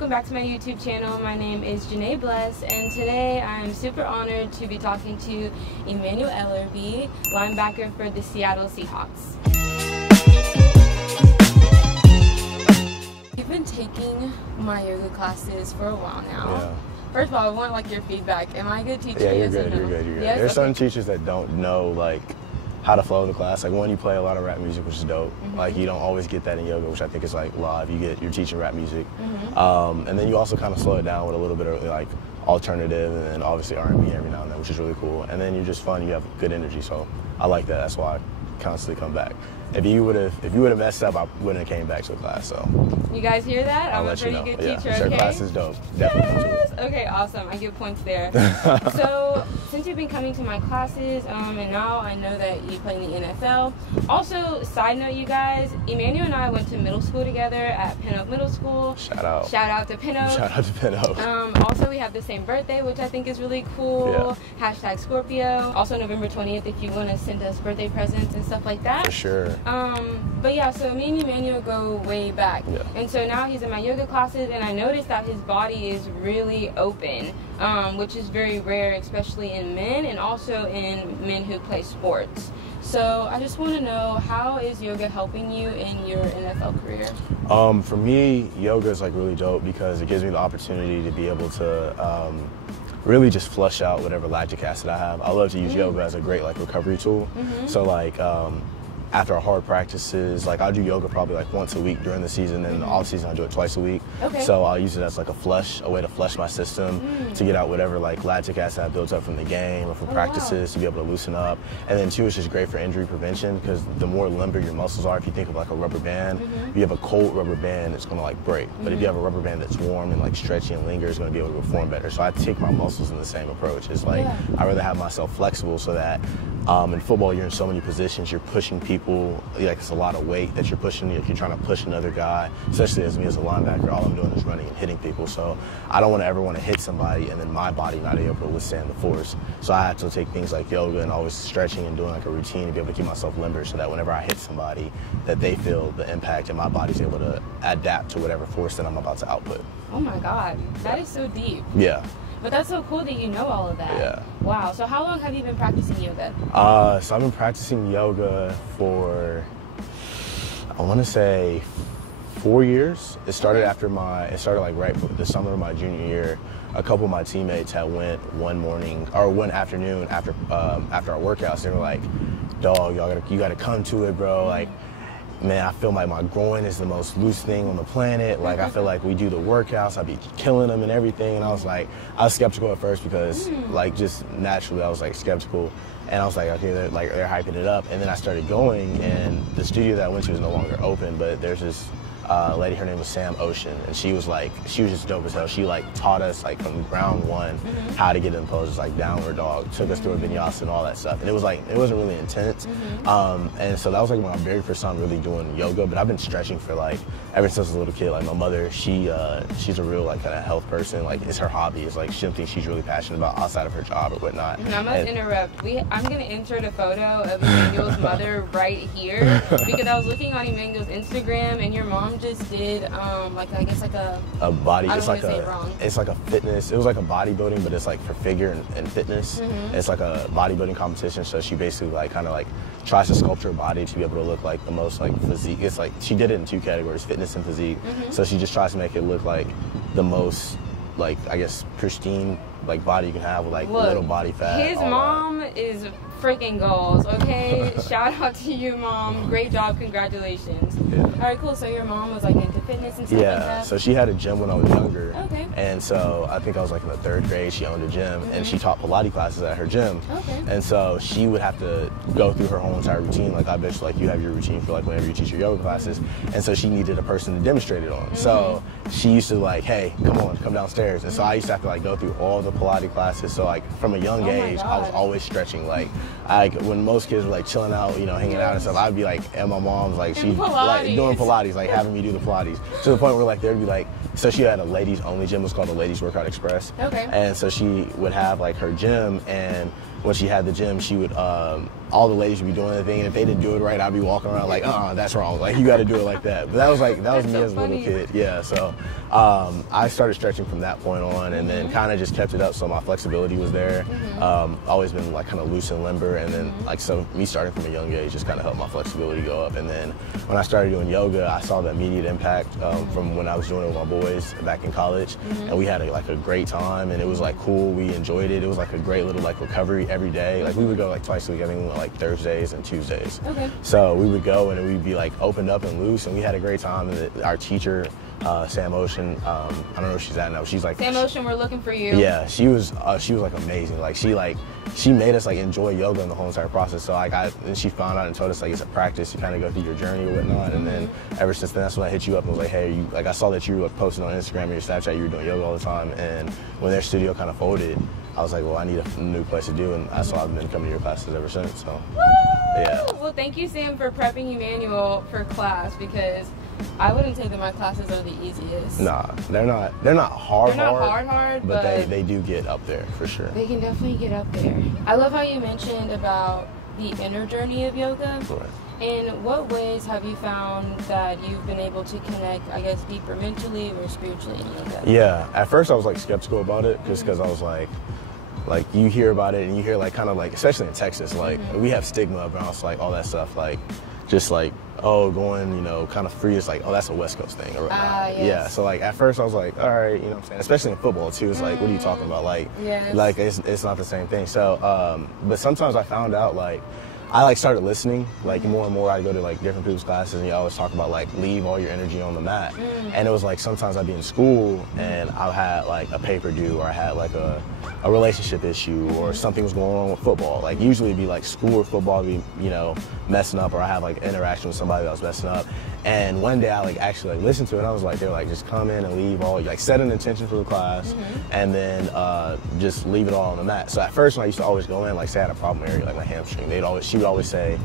welcome back to my YouTube channel. My name is Jnae Bless, and today I'm super honored to be talking to Emmanuel Ellerbee, linebacker for the Seattle Seahawks. You've been taking my yoga classes for a while now. Yeah. First of all, I want your feedback. Am I a good teacher? Yeah, you're Yes or good, no? you're good, you're good. Yes? There's Okay. some teachers that don't know, like, how to flow the class. Like, one, you play a lot of rap music, which is dope. Like, you don't always get that in yoga, which I think is, like, live. You're teaching rap music. And then you also kind of slow it down with a little bit of, like, alternative and then obviously R&B every now and then, which is really cool. And then you're just fun, you have good energy, so I like that. That's why I constantly come back. If you would have messed up, I wouldn't have came back to the class. So You guys hear that? I'll I'm a let you pretty know. good teacher, Your okay? class is dope. Definitely. Yes! Okay, awesome. I get points there. So, since you've been coming to my classes, and now I know that you play in the NFL. Also, side note, you guys, Emmanuel and I went to middle school together at Pin Oak Middle School. Shout out. Shout out to Pin Oak. Shout out to Pin Oak. Also, we have the same birthday, which I think is really cool. Yeah. # Scorpio. Also, November 20th, if you want to send us birthday presents and stuff like that. For sure. But yeah, so me and Emmanuel go way back. Yeah. And so now he's in my yoga classes, and I noticed that his body is really open, which is very rare, especially in men and also in men who play sports. So I just want to know, how is yoga helping you in your NFL career? For me, yoga is like really dope because it gives me the opportunity to be able to really just flush out whatever lactic acid I have. I love to use yoga as a great like recovery tool. So like after our hard practices, like I'll do yoga probably like once a week during the season, and in the off season I'll do it twice a week. Okay. So I'll use it as like a way to flush my system, to get out whatever like lactic acid I built up from the game or from practices, to be able to loosen up. And then two, it's just great for injury prevention because the more limber your muscles are, if you think of like a rubber band, if you have a cold rubber band, it's gonna like break. But if you have a rubber band that's warm and like stretchy and lingers, it's gonna be able to perform better. So I take my muscles in the same approach. It's like I rather have myself flexible so that in football you're in so many positions, you're pushing people, like it's a lot of weight that you're pushing. If you're trying to push another guy, especially as me as a linebacker, all I'm doing is running and hitting people. So I don't ever want to hit somebody and then my body not able to withstand the force. So I have to take things like yoga and always stretching and doing like a routine to be able to keep myself limber so that whenever I hit somebody, that they feel the impact and my body's able to adapt to whatever force that I'm about to output. Oh my God, that is so deep. Yeah. But that's so cool that you know all of that. Yeah. Wow. So how long have you been practicing yoga? So I've been practicing yoga for, I want to say 4 years. It started like right the summer of my junior year. A couple of my teammates had went one afternoon after our workouts. They were like, "Dog, you gotta come to it, bro." Like, man, I feel like my groin is the most loose thing on the planet. Like, I feel like we do the workouts, I be killing them and everything. And I was skeptical at first because, like, just naturally, I was like skeptical. And I was like, okay, they're hyping it up. And then I started going, and the studio that I went to is no longer open. But there's this lady, her name was Sam Ocean, and she was just dope as hell. She like taught us like from round one how to get in poses, like downward dog, took us through a vinyasa and all that stuff. And it wasn't really intense. And so that was like my very first time really doing yoga. But I've been stretching for like ever since I was a little kid. Like my mother, she's a real like kind of health person. Like it's her hobby. It's like something she's really passionate about outside of her job or whatnot. I must interrupt. I'm gonna insert a photo of Emmanuel's mother right here because I was looking on Emmanuel's Instagram, and your mom just did a body. I don't it's want like to say it wrong. It's like a fitness. It was like a bodybuilding, but it's like for figure and fitness. It's like a bodybuilding competition. So she basically like kind of like tries to sculpt her body to be able to look like the most like physique. It's like she did it in two categories, fitness and physique. So she just tries to make it look like the most like, I guess, pristine like body you can have with like little body fat. His mom is freaking goals, okay? Shout out to you, Mom. Great job, congratulations. Yeah. All right, cool. So your mom was like into fitness and stuff like that? Yeah, so she had a gym when I was younger. Okay. And so I think I was like in the 3rd grade, she owned a gym, and she taught Pilates classes at her gym. Okay. And so she would have to go through her whole entire routine. Like I bet like you have your routine for like whenever you teach your yoga classes. And so she needed a person to demonstrate it on. So she used to like, hey, come downstairs. And so I used to have to like go through all the Pilates classes. So like from a young age, I was always stretching. Like when most kids were like chilling out, you know, hanging out and stuff, I'd be like at my mom's, like she's like doing Pilates, like having me do the Pilates, to the point where like there'd be like, so she had a ladies only gym. It was called the Ladies Workout Express. Okay. And so she would have like her gym, and when she had the gym, she would, all the ladies would be doing the thing, and if they didn't do it right, I'd be walking around like, that's wrong. Like, you got to do it like that. But that was me so as a little funny. kid. Yeah, so I started stretching from that point on, and then kind of just kept it up, so my flexibility was there. Always been like kind of loose and limber, and then like, so me starting from a young age just kind of helped my flexibility go up. And then when I started doing yoga, I saw the immediate impact from when I was doing it with my boys back in college, and we had a great time, and it was like cool. We enjoyed it. It was like a great little like recovery every day. Like, we would go like twice a week. I think we went like Thursdays and Tuesdays. Okay. So we would go and we'd be like opened up and loose, and we had a great time. And our teacher, Sam Ocean, I don't know where she's at now. She's like Sam Ocean, we're looking for you. Yeah, she was like amazing. Like, she made us like enjoy yoga in the whole entire process. So like, and she found out and told us like it's a practice. You kind of go through your journey or whatnot. And then ever since then, that's when I hit you up and was like, hey, I saw that you were posting on Instagram and your Snapchat, you were doing yoga all the time. And when their studio kind of folded, I was like, well, I need a new place to do, and that's why I've been coming to your classes ever since. So, yeah. Well, thank you, Sam, for prepping Emmanuel for class, because I wouldn't say that my classes are the easiest. Nah, they're not hard. They're not hard, but they do get up there for sure. They can definitely get up there. I love how you mentioned about the inner journey of yoga. Right. In what ways have you found that you've been able to connect, I guess, deeper mentally or spiritually in yoga? Yeah, at first I was like skeptical about it, just because I was like you hear about it and you hear like kind of like, especially in Texas, like we have stigma around like all that stuff, like just like, oh, going, you know, kind of free is like, oh, that's a West Coast thing or whatnot. Yes. Yeah, so like at first I was like, all right, you know what I'm saying, especially in football too. It's like, what are you talking about? Like, yes. like it's not the same thing. So, but sometimes I found out like, I like started listening, like more and more. I go to like different people's classes, and you always talk about like leave all your energy on the mat. And it was like sometimes I'd be in school and I had like a paper due, or I had like a relationship issue, or something was going on with football. Like usually it'd be like school or football be, you know, messing up, or I have like interaction with somebody that was messing up. And one day I like actually like listened to it, and I was like, they were like, just come in and leave all, like set an intention for the class, and then just leave it all on the mat. So at first when I used to always go in, like say I had a problem area, like my hamstring, she would always say,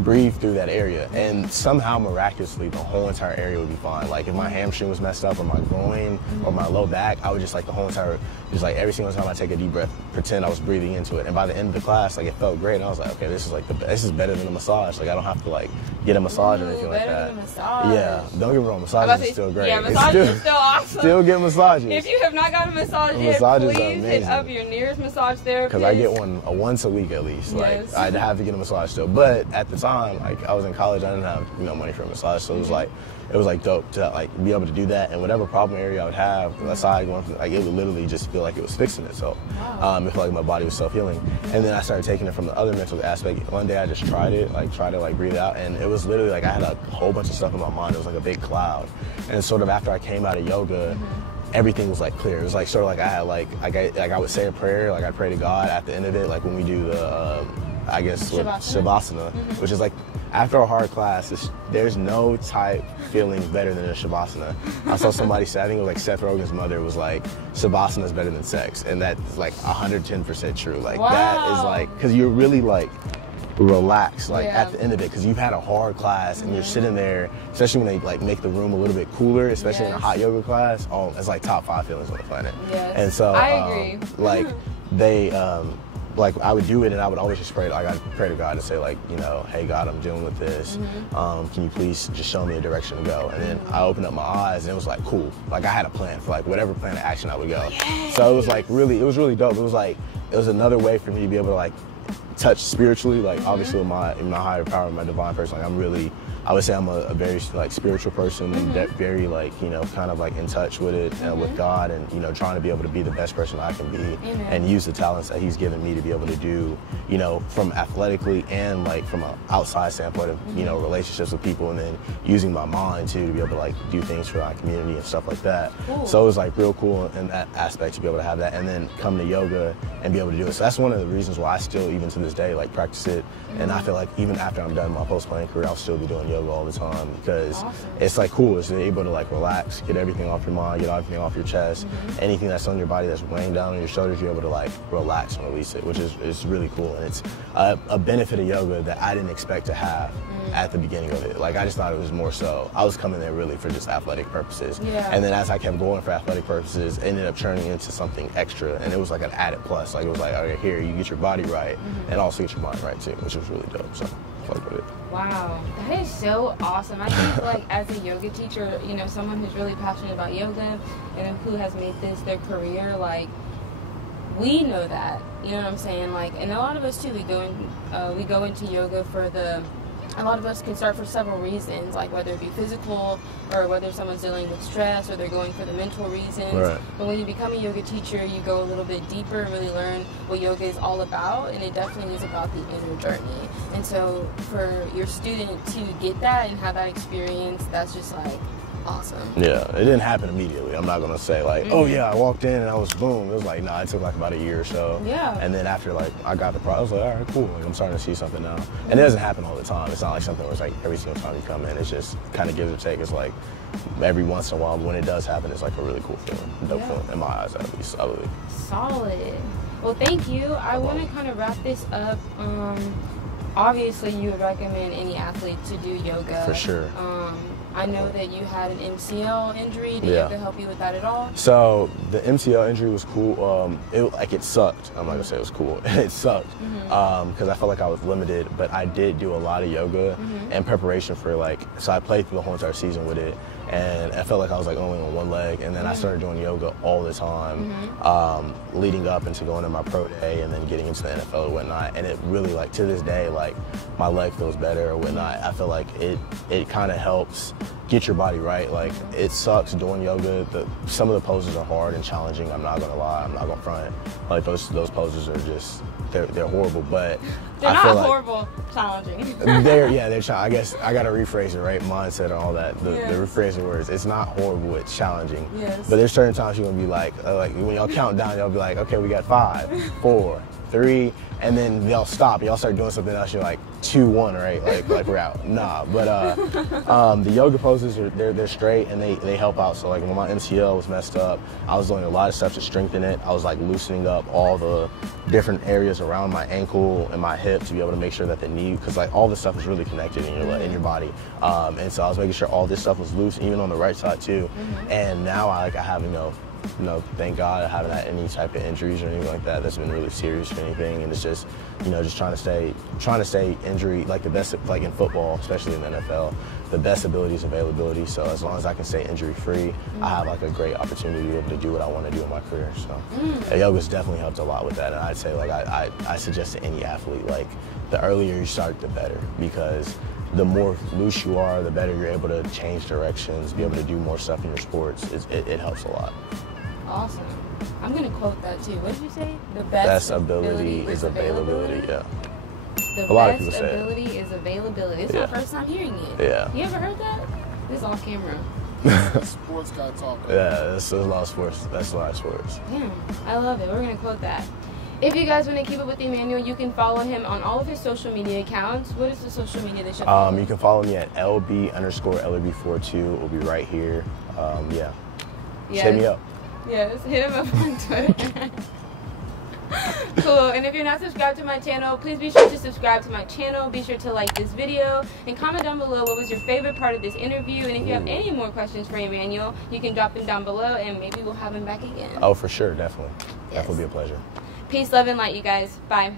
breathe through that area, and somehow miraculously the whole entire area would be fine. Like if my hamstring was messed up, or my groin, or my low back, I would just like the whole entire, just like every single time I take a deep breath, pretend I was breathing into it. And by the end of the class, like it felt great, and I was like, okay, this is like this is better than a massage. Like I don't have to like get a massage or anything like that. Better than a massage. Yeah, don't get me wrong, massages is still great. Yeah, massages is still awesome. Still get massages. If you have not gotten a massage yet, Massages are please hit amazing. up your nearest massage therapist. Because I get one once a week at least. Yes. Like I'd have to get a massage still. But at the time, like I was in college, I didn't have money for a massage, so it was like dope to like be able to do that. And whatever problem area I would have, aside going from, like it would literally just feel like it was fixing it. So it felt like my body was self-healing. And then I started taking it from the other mental aspect. One day I just tried to breathe out, and it was literally like I had a whole bunch of stuff in my mind. It was like a big cloud. And sort of after I came out of yoga, everything was like clear. It was like sort of like I had like I would say a prayer, like I pray to God at the end of it, like when we do the I guess Shavasana, which is like after a hard class, there's no type feeling better than a Shavasana. I saw somebody say, I think it was like Seth Rogen's mother was like, Shavasana is better than sex, and that's like 110% true. Like that is like, because you're really like relaxed like at the end of it, because you've had a hard class and you're sitting there, especially when they like make the room a little bit cooler, especially in a hot yoga class. Oh, it's like top 5 feelings on the planet. And so I agree. Like they like I would do it, and I would always just pray. Like I'd pray to God and say, like, you know, hey God, I'm dealing with this. Can you please just show me a direction to go? And then I opened up my eyes, and it was like cool. Like I had a plan for like whatever plan of action I would go. So it was like it was really dope. It was another way for me to be able to like touch spiritually. Like obviously with my higher power, my divine person. Like I would say I'm a very like spiritual person, very like, you know, kind of like in touch with it, with God, and, you know, trying to be able to be the best person I can be, and use the talents that He's given me to be able to do, you know, from athletically and like from an outside standpoint of, you know, relationships with people, and then using my mind too to be able to like do things for my community and stuff like that. So it was like real cool in that aspect to be able to have that, and then come to yoga and be able to do it. So that's one of the reasons why I still, even to this this day, like practice it. And I feel like even after I'm done my post-playing career, I'll still be doing yoga all the time because it's like cool. It's able to like relax, get everything off your mind, get everything off your chest. Anything that's on your body that's weighing down on your shoulders, you're able to like relax and release it, which is really cool. And it's a benefit of yoga that I didn't expect to have at the beginning of it. Like I just thought it was more so, I was coming there really for just athletic purposes. And then as I kept going for athletic purposes, it ended up turning into something extra. And it was like an added plus. Like it was like, okay, here, you get your body right and also get your mind right too, which was really dope. So I fucked with it. Wow, that is so awesome. I think like as a yoga teacher, you know, someone who's really passionate about yoga and who has made this their career, like we know that, you know what I'm saying? Like, and a lot of us too, we go into yoga for a lot of us can start for several reasons, like whether it be physical or whether someone's dealing with stress or they're going for the mental reasons. But when you become a yoga teacher, you go a little bit deeper and really learn what yoga is all about, and it definitely is about the inner journey. And so for your student to get that and have that experience, that's just like awesome. Yeah, it didn't happen immediately. I'm not gonna say like, oh yeah, I walked in and I was boom. It was like, nah, it took like about a year or so. And then after like I got the product, I was like, all right, cool. Like, I'm starting to see something now. And it doesn't happen all the time. It's not like something where it's like every single time you come in, it's just kind of gives or take. It's like every once in a while, when it does happen, it's like a really cool feeling. Dope feeling in my eyes, at least. I believe. Solid. Well, thank you. I want to kind of wrap this up. Obviously, you would recommend any athlete to do yoga. For sure. I know that you had an MCL injury. Did yoga help you with that at all? So the MCL injury was cool. It sucked. I'm not gonna say it was cool. It sucked because I felt like I was limited. But I did do a lot of yoga in preparation for so I played through the whole entire season with it. And I felt like I was like only on one leg, and then I started doing yoga all the time, leading up into going to my pro day and then getting into the NFL or whatnot. And it really, like, to this day, like, my leg feels better or whatnot. I feel like it kind of helps get your body right. Like, it sucks doing yoga. Some of the poses are hard and challenging. I'm not gonna lie. I'm not gonna front. Like, those poses are just they're horrible, but they're I feel not horrible, challenging. they're I guess I gotta rephrase it, right? Mindset and all that. The rephrasing words. It's not horrible. It's challenging. But there's certain times you're gonna be like when y'all count down, y'all be like, okay, we got 5, 4, 3, and then y'all stop. Y'all start doing something else. You're like 2, 1, right? Like we're out. Nah, but the yoga poses they're straight and they help out. So like when my MCL was messed up, I was doing a lot of stuff to strengthen it. I was like loosening up all the different areas around my ankle and my hip to be able to make sure that the knee, because like all this stuff is really connected in your body. And so I was making sure all this stuff was loose, even on the right side too. And now I have thank God I haven't had any type of injuries or anything like that that's been really serious or anything. And it's just, just trying to stay injury, like the best, like in football, especially in the NFL, the best ability is availability. So as long as I can stay injury free, I have like a great opportunity to be able to do what I want to do in my career. So yoga's definitely helped a lot with that. And I'd say like I suggest to any athlete, like the earlier you start, the better, because the more loose you are, the better you're able to change directions, be able to do more stuff in your sports. It helps a lot. Awesome. I'm going to quote that too. What did you say? The best ability is availability. Yeah. The best ability is availability. It's my first time hearing it. Yeah. You ever heard that? This is off camera. Sports guy talk. Yeah, that's a lot of sports. That's a lot of sports. Yeah, I love it. We're going to quote that. If you guys want to keep up with Emmanuel, you can follow him on all of his social media accounts. What is the social media they should follow? You can follow me at LB_Ellerbee42. It'll be right here. Just hit me up. Yes, hit him up on Twitter. Cool. And if you're not subscribed to my channel, please be sure to subscribe to my channel. Be sure to like this video and comment down below what was your favorite part of this interview. And if you have any more questions for Emmanuel, you can drop them down below and maybe we'll have him back again. Oh, for sure. Definitely. Yes. Definitely be a pleasure. Peace, love, and light, you guys. Bye.